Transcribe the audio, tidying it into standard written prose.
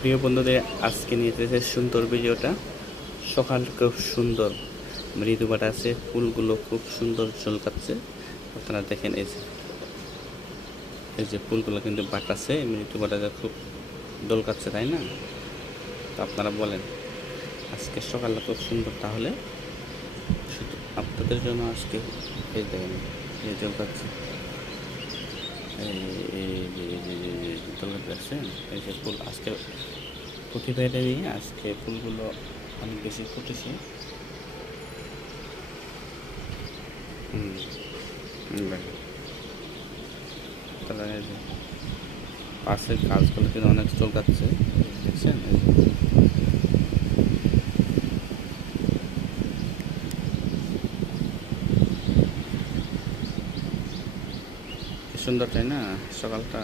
প্রিয় বন্ধুদের, আজকে নিয়ে এসেছে সুন্দর ভিডিওটা। সকাল খুব সুন্দর, মৃদু বাতাসে ফুলগুলো খুব সুন্দর ঝলকাচ্ছে। আপনারা দেখেন, এই যে ফুলগুলো কিন্তু বাতাসে, মৃদু বাতাসে খুব দোলকাচ্ছে, তাই না? তো আপনারা বলেন, আজকে সকালটা খুব সুন্দর। তাহলে শুধু আপনাদের জন্য আজকে এই দেখেন, এই ঝলকাচ্ছে, দেখছেন? এই যে ফুল আজকে প্রতিবারে নিয়ে আজকে ফুলগুলো অনেক বেশি ফুটেছে। তাহলে এই যে পাশের গাছগুলো কিন্তু অনেক চলকাচ্ছে, দেখছেন? এই যে কি সুন্দর, তাই না সকালটা?